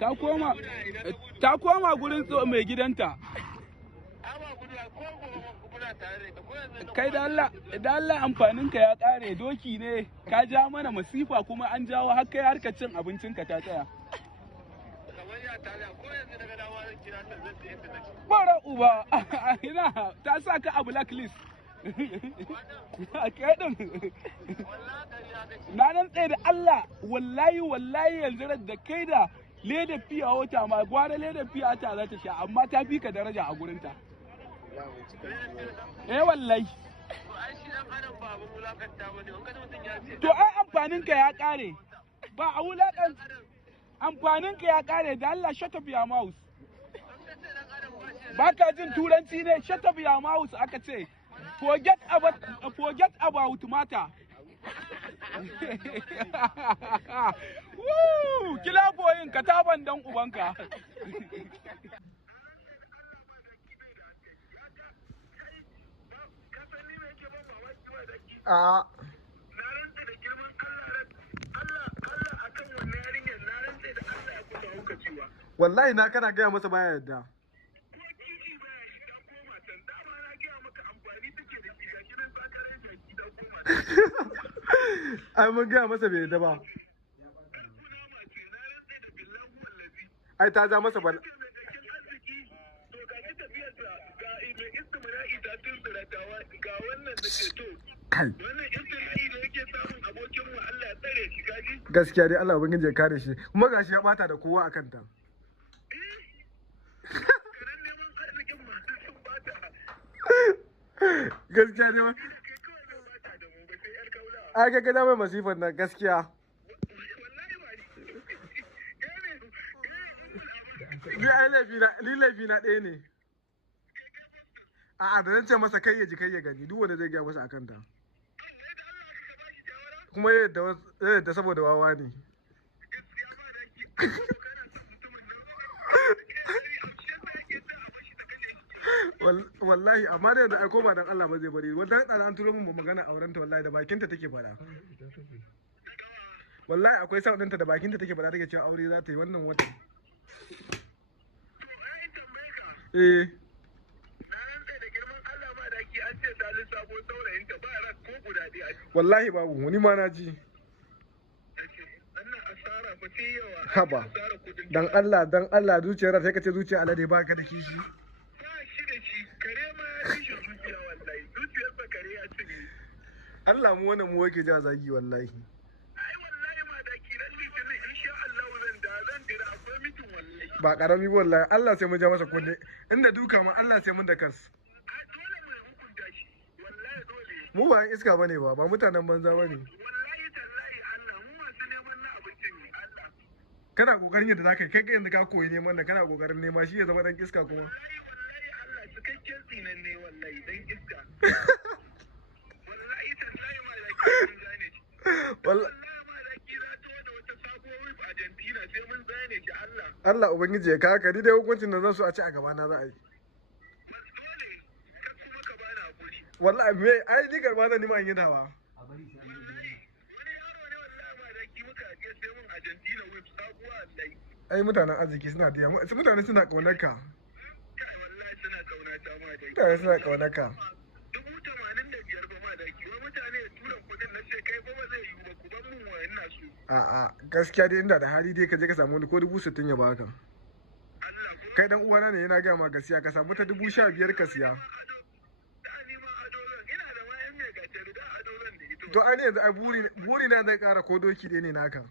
ta koma gurin mai gidanta. Kai da Allah amfaninka ya ƙare, doki ne ka ja mana masifa kuma an jawo har kai harkar cin abincinka ta tsaya. Bara uba ina ta sa ka a blacklist. Kai din na nan tsaye da Allah wallahi yanzu da kai da leda fiya wata ma gwara leda fiya ta za ta sha amma ta fi ka daraja a gurinta. Wallahi to ai amfaninka ya kare ba a wulakan amfaninka ya kare da Allah shut up your mouth. Ba ka jin turanci ne? Shut up your mouth aka ce. Forget about matter. Woo! Kila boyin ka taban dan ubanka. Wallahi na kana gaya masa baya yadda. Ai mun gaya masa bai yadda ba. Ai ta ja masa bala. Gaskiya dai Allah ubangiji ya kare shi kuma gashi ya bata da kowa akan ta. Gaskiya dai ma. Ai ga gada mai masifan nan gaskiya. Ni laifi na ɗaya ne. A'a da zan ce masa kai ya ji kai ya gani duk wanda zai gaya masa akan ta. Kuma yadda saboda wawa ne. Wallahi amma da yadda aiko ba dan Allah ba zai bari wanda ya an turo min magana auren ta wallahi da bakinta take fada. Wallahi akwai sa ɗinta da bakinta take fada take cewa aure za ta yi wannan wata. Wallahi babu wani ma na ji. Haba dan Allah zuciyar sai ka ce zuciya alade ba ka da kishi. Allah mu wannan mu wake ja zagi wallahi. Ba karami wallahi Allah sai mun ja masa kunne inda duka ma Allah sai mun da kas. Mu ba iska bane ba mutanen banza bane. Kana kokarin yadda zaka kai yanzu ka koyi neman da kana kokarin nema shi ya zama dan iska kuma. Allah cikakken tsinan ne wallahi dan iska. Wallahi tallahi ma da kin gane shi. Wallahi ma da kira to da wata sabuwar Argentina sai mun zane shi Allah. Allah ubangiji ya kaka ni dai hukuncin da zan so a ci a gaba na za a yi. Wallahi me ai ni garba na ni ma yin dawa. A bari sai an yi. Wani yaro ne wallahi ma da ki muka je sai mun Argentina web sabuwa wallahi. Ai mutanen arziki suna da yawa. Mutane suna kaunar ka. Wallahi suna kaunata ma da. Mutane suna kaunar ka. 85 ba ma da ki. Wai mutane tura kudin na sai kai ba zai yi ba ku ban mun wayan na su. A'a gaskiya dai inda da hali dai ka je ka samu wani ko 60,000 ya baka. Kai dan uwana ne yana ga ma gaskiya ka samu ta 15,000 ka siya. To ai yanzu ai buri na zai kara ko doki dai ne naka.